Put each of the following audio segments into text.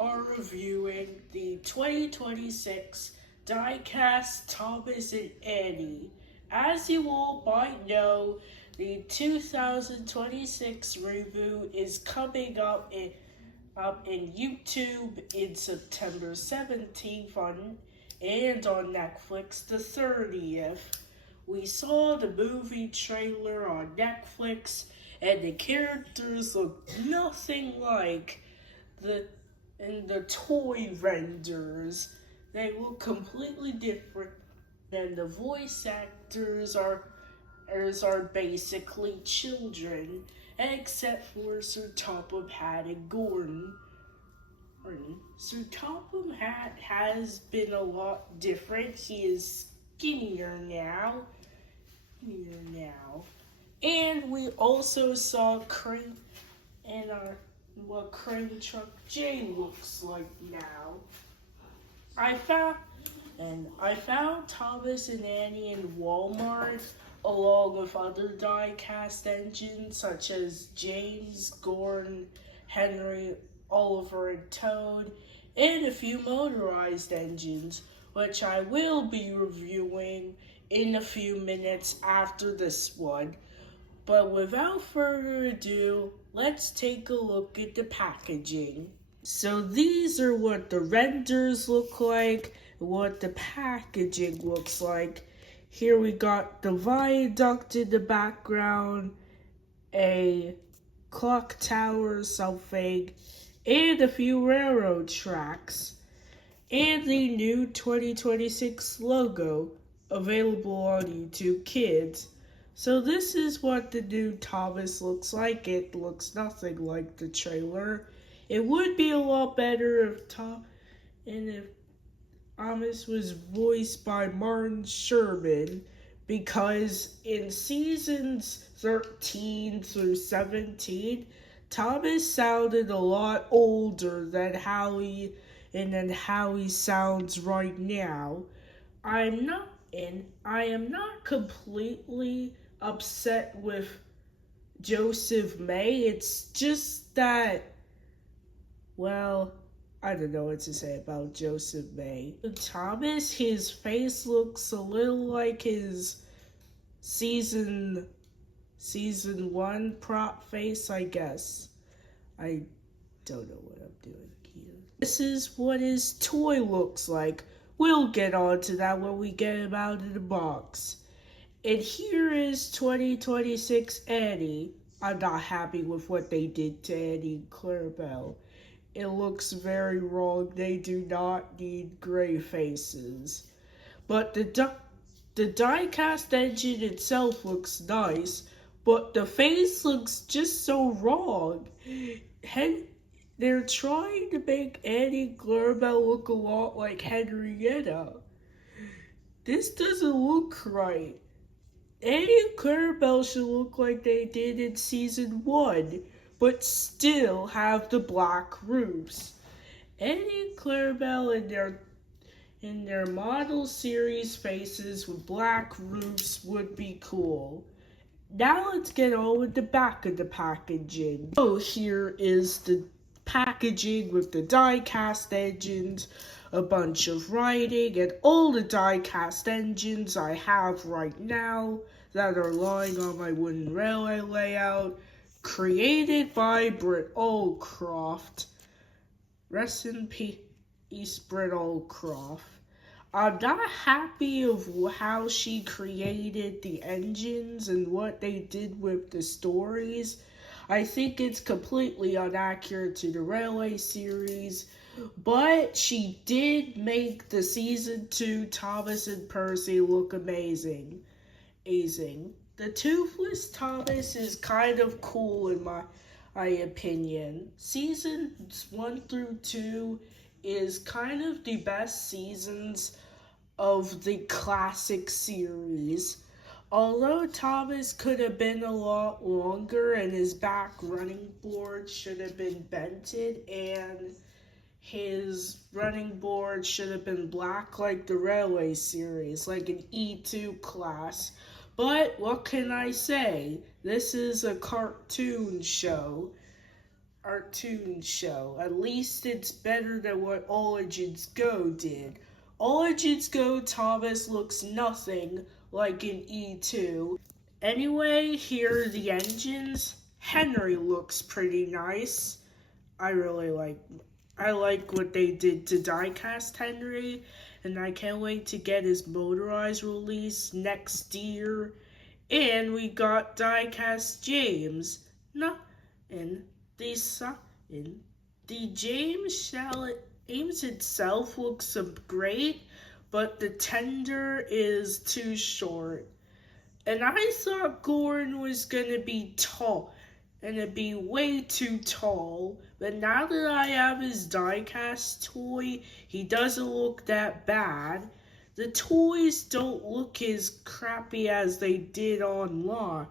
are reviewing the 2026 diecast Thomas and Annie. As you all might know, the 2026 reboot is coming up in YouTube in September 17th and on Netflix the 30th. We saw the movie trailer on Netflix, and the characters look nothing like the toy renders. They look completely different, and the voice actors are basically children, except for Sir Topham Hatt and Gordon. Sir Topham Hatt has been a lot different. He is skinnier now. And we also saw Crane and what Crane Truck J looks like now. I found Thomas and Annie in Walmart along with other die-cast engines such as James, Gordon, Henry, Oliver, and Toad, and a few motorized engines, which I will be reviewing in a few minutes after this one. But without further ado, let's take a look at the packaging. So these are what the renders look like, what the packaging looks like. Here we got the viaduct in the background, a clock tower or something, and a few railroad tracks, and the new 2026 logo available on YouTube Kids. So this is what the new Thomas looks like. It looks nothing like the trailer. It would be a lot better if Thomas was voiced by Martin Sherman, because in seasons 13 through 17, Thomas sounded a lot older than how he sounds right now. I am not completely upset with Joseph May. It's just that, well, I don't know what to say about Joseph May. Thomas, his face looks a little like his season 1 prop face, I guess. I don't know what I'm doing here. This is what his toy looks like. We'll get on to that when we get him out of the box. And here is 2026 Annie. I'm not happy with what they did to Annie and Clarabel. It looks very wrong. They do not need gray faces. But the die-cast engine itself looks nice, but the face looks just so wrong. They're trying to make Annie Clarabel look a lot like Henrietta. This doesn't look right. Annie and Clarabel should look like they did in season 1, but still have the black roofs. Annie and Clarabel in their model series faces with black roofs would be cool. Now let's get on with the back of the packaging. So here is the packaging with the die-cast engines, a bunch of writing, and all the die-cast engines I have right now that are lying on my wooden railway layout, created by Britt Oldcroft. Rest in peace, Britt Oldcroft. I'm not happy of how she created the engines and what they did with the stories. I think it's completely inaccurate to the Railway series, but she did make the season 2 Thomas and Percy look amazing. The Toothless Thomas is kind of cool in my opinion. Seasons 1 through 2 is kind of the best seasons of the classic series. Although Thomas could have been a lot longer and his back running board should have been bented and his running board should have been black like the Railway series, like an E2 class. But what can I say? This is a cartoon show. cartoon show. At least it's better than what Origins Go did. Origins Go Thomas looks nothing like an E2. Anyway, here are the engines. Henry looks pretty nice. I like what they did to diecast Henry, and I can't wait to get his motorized release next year. And we got diecast James. No, in in the James itself looks great, but the tender is too short. And I thought Gordon was gonna be tall, and it'd be way too tall. But now that I have his diecast toy, he doesn't look that bad. The toys don't look as crappy as they did online.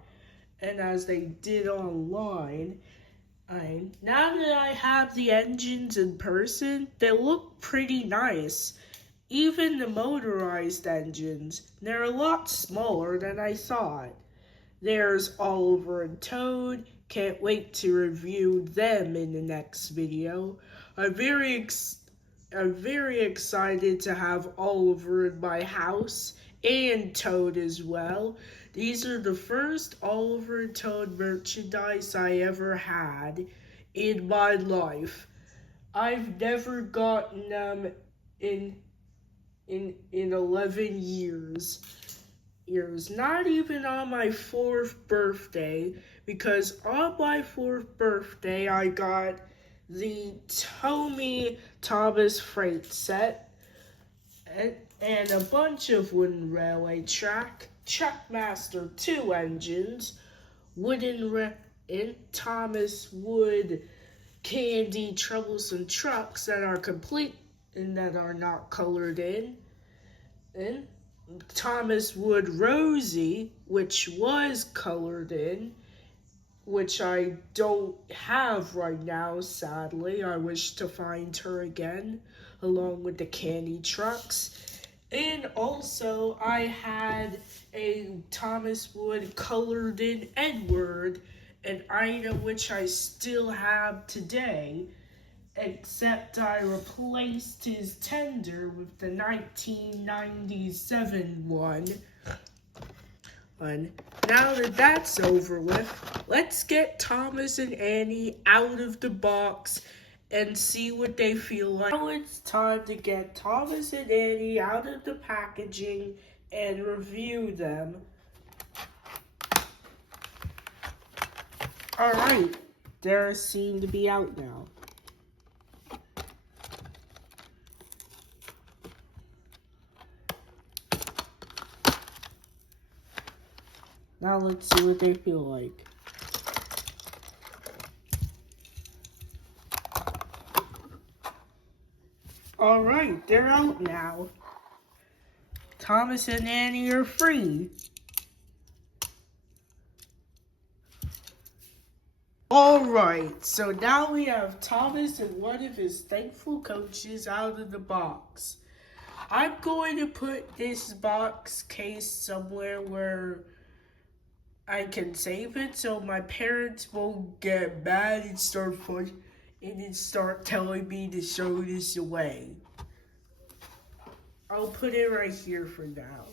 Now that I have the engines in person, they look pretty nice. Even the motorized engines, they're a lot smaller than I thought. There's Oliver and Toad. Can't wait to review them in the next video. I'm very excited to have Oliver in my house and Toad as well. These are the first Oliver and Toad merchandise I ever had in my life. I've never gotten them in 11 years. Not even on my 4th birthday, because on my 4th birthday I got the Tommy Thomas freight set and a bunch of wooden railway Trackmaster 2 engines, and Thomas Wood Candy troublesome trucks that are complete and that are not colored in, and Thomas Wood Rosie, which was colored in, which I don't have right now, sadly. I wish to find her again, along with the candy trucks. And also, I had a Thomas Wood colored in Edward, an item which I still have today, except I replaced his tender with the 1997 one. And now that that's over with, let's get Thomas and Annie out of the box and see what they feel like. Now it's time to get Thomas and Annie out of the packaging and review them. Alright, they seem to be out now. Now let's see what they feel like. Alright, they're out now. Thomas and Annie are free. Alright, so now we have Thomas and one of his thankful coaches out of the box. I'm going to put this box case somewhere where I can save it so my parents won't get mad and start telling me to show this away. I'll put it right here for now.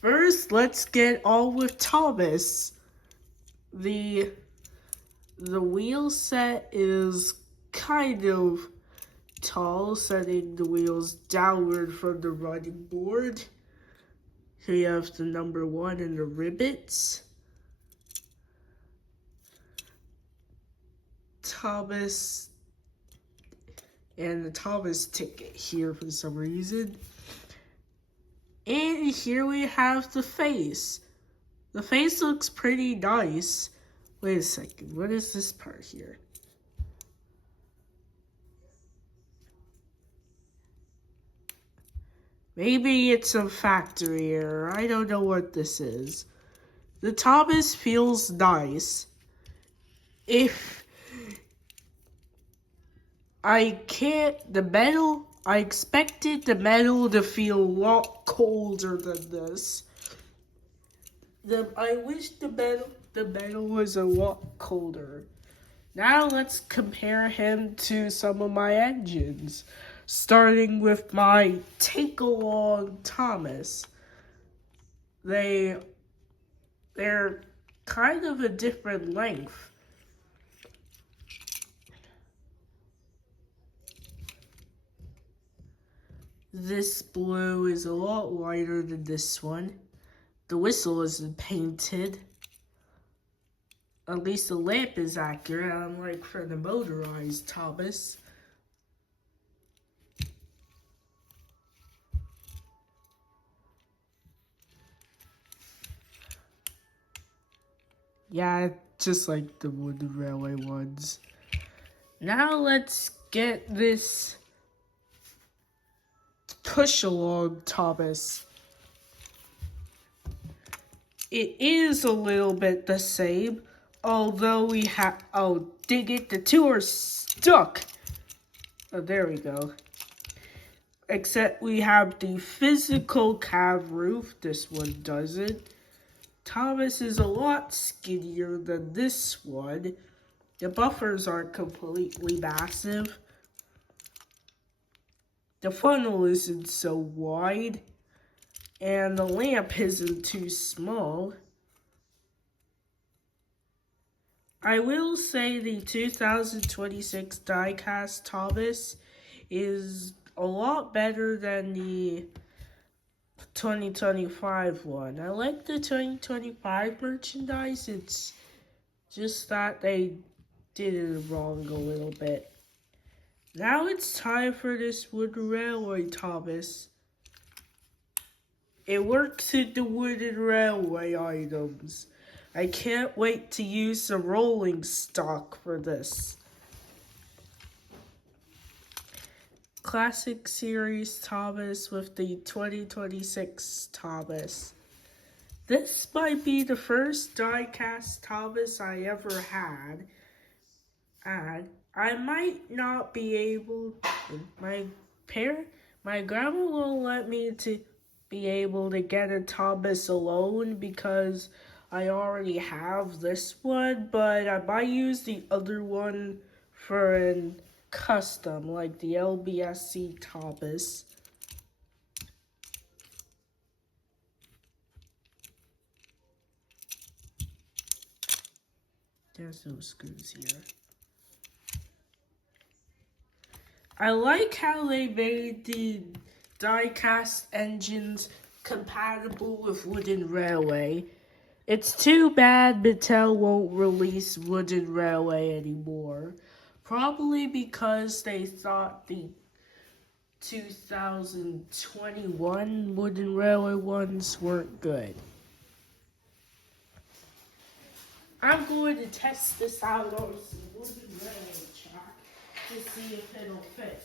First, let's get on with Thomas. The wheel set is kind of tall, setting the wheels downward from the running board. Here you have the number 1 and the rivets. Thomas and the Thomas ticket here for some reason. And here we have the face. The face looks pretty nice. Wait a second, what is this part here? Maybe it's a factory error. I don't know what this is. The Thomas feels nice. I expected the metal to feel a lot colder than this. I wish the metal was a lot colder. Now let's compare him to some of my engines, starting with my Take-Along Thomas. They're kind of a different length. This blue is a lot lighter than this one. The whistle isn't painted. At least the lamp is accurate, unlike for the motorized Thomas. Yeah, just like the wooden railway ones. Now let's get this push-along Thomas. It is a little bit the same, although we have... Oh, dang it, the two are stuck. Oh, there we go. Except we have the physical cab roof. This one doesn't. Thomas is a lot skinnier than this one. The buffers aren't completely massive. The funnel isn't so wide. And the lamp isn't too small. I will say the 2026 diecast Thomas is a lot better than the 2025 one. I like the 2025 merchandise. It's just that they did it wrong a little bit. Now it's time for this wooden railway Thomas. It works in the wooden railway items. I can't wait to use some rolling stock for this. Classic Series Thomas with the 2026 Thomas. This might be the first diecast Thomas I ever had. And I might not be able, my grandma won't let me to be able to get a Thomas alone because I already have this one, but I might use the other one for an custom, like the LBSC Thomas. There's no screws here. I like how they made the die-cast engines compatible with wooden railway. It's too bad Mattel won't release wooden railway anymore. Probably because they thought the 2021 wooden railway ones weren't good. I'm going to test this out on some wooden railway track to see if it'll fit.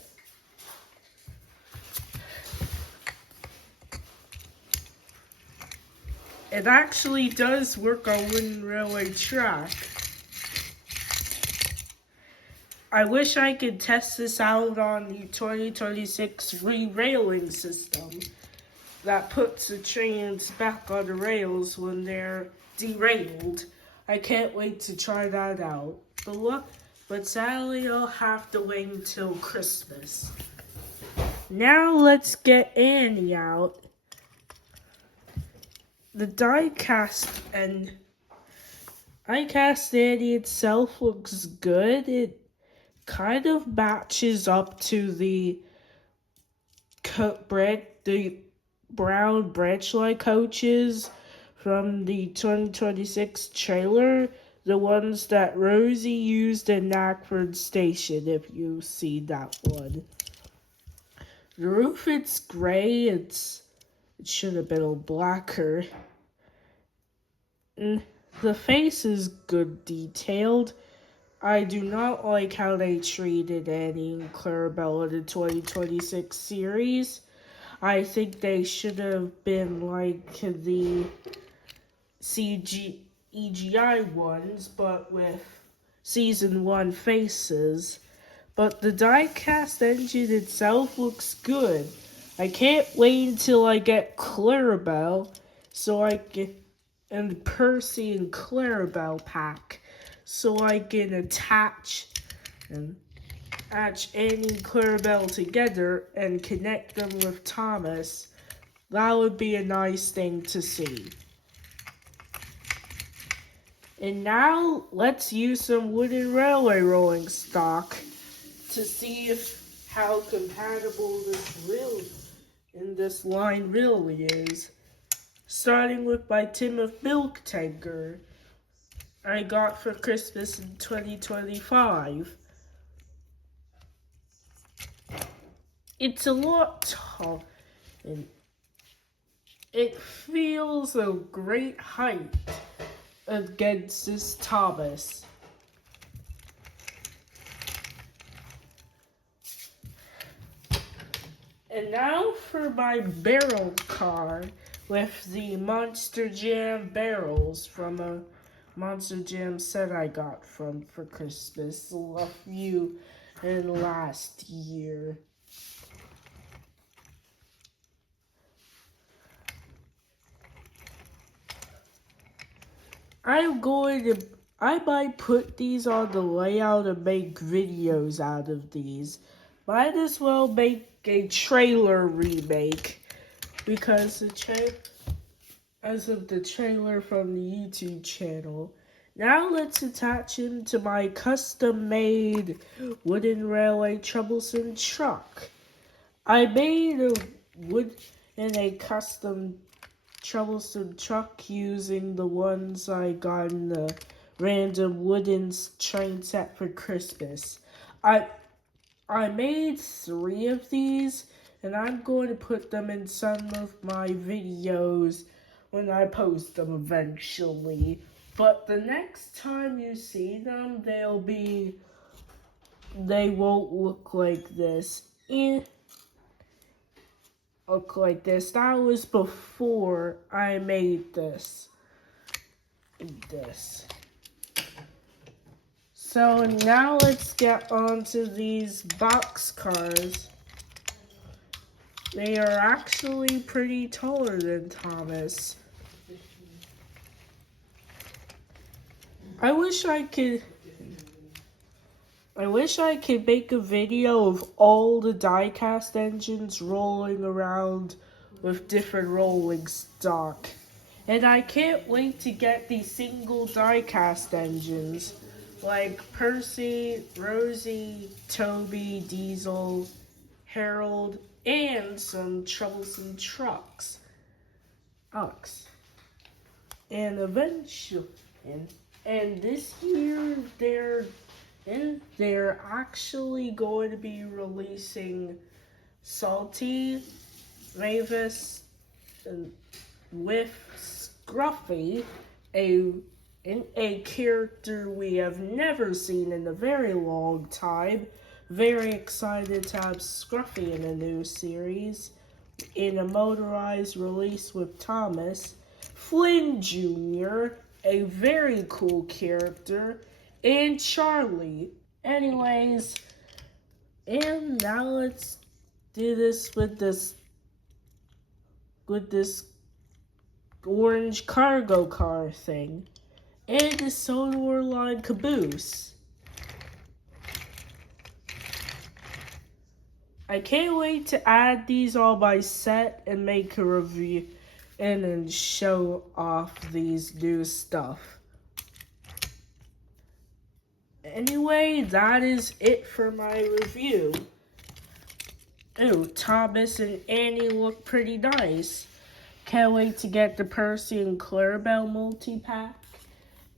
It actually does work on wooden railway track. I wish I could test this out on the 2026 re-railing system that puts the trains back on the rails when they're derailed. I can't wait to try that out. But sadly, I'll have to wait until Christmas. Now let's get Annie out. The die-cast Annie itself looks good. It kind of matches up to the brown branch-like coaches from the 2026 trailer, the ones that Rosie used in Knackford Station, if you see that one. The roof, it's gray. It should have been a blacker. And the face is good detailed. I do not like how they treated Annie and Clarabel in the 2026 series. I think they should have been like the CGI ones, but with Season 1 faces. But the die-cast engine itself looks good. I can't wait until I get Clarabel, and Percy and Clarabel pack, so I can attach Annie and Clarabel together and connect them with Thomas. That would be a nice thing to see. And now let's use some wooden railway rolling stock to see how compatible this line really is. Starting with my tin of milk tanker I got for Christmas in 2025. It's a lot tall and it feels a great height against this Thomas. And now for my barrel car with the Monster Jam barrels from a Monster Jam set I got for Christmas a few in last year. I might put these on the layout and make videos out of these. Might as well make a trailer remake because as of the trailer from the YouTube channel. Now let's attach him to my custom-made wooden railway troublesome truck. I made a wood in a custom troublesome truck using the ones I got in the random wooden train set for Christmas. I made 3 of these, and I'm going to put them in some of my videos when I post them eventually. But the next time you see them, they won't look like this. Look like this. That was before I made this. So now let's get on to these box cars. They are actually pretty taller than Thomas. I wish I could make a video of all the die-cast engines rolling around with different rolling stock. And I can't wait to get these single die-cast engines like Percy, Rosie, Toby, Diesel, Harold, and some troublesome trucks. And eventually, and this year they're actually going to be releasing Salty, Mavis, and with Scruffy, a character we have never seen in a very long time. Very excited to have Scruffy in a new series. In a motorized release with Thomas, Flynn Jr., a very cool character, and Charlie. Anyways, and now let's do this with this orange cargo car thing and the Solar Line caboose. I can't wait to add these all by set and make a review and then show off these new stuff. Anyway, that is it for my review. Ooh, Thomas and Annie look pretty nice. Can't wait to get the Percy and Clarabel multi-pack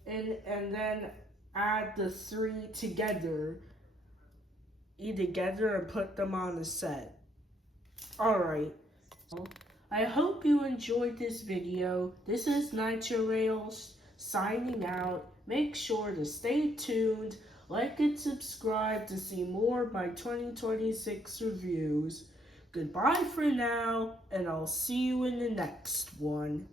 and then add the 3 together and put them on the set. Alright. I hope you enjoyed this video. This is Nitro Rails signing out. Make sure to stay tuned, like and subscribe to see more of my 2026 reviews. Goodbye for now, and I'll see you in the next one.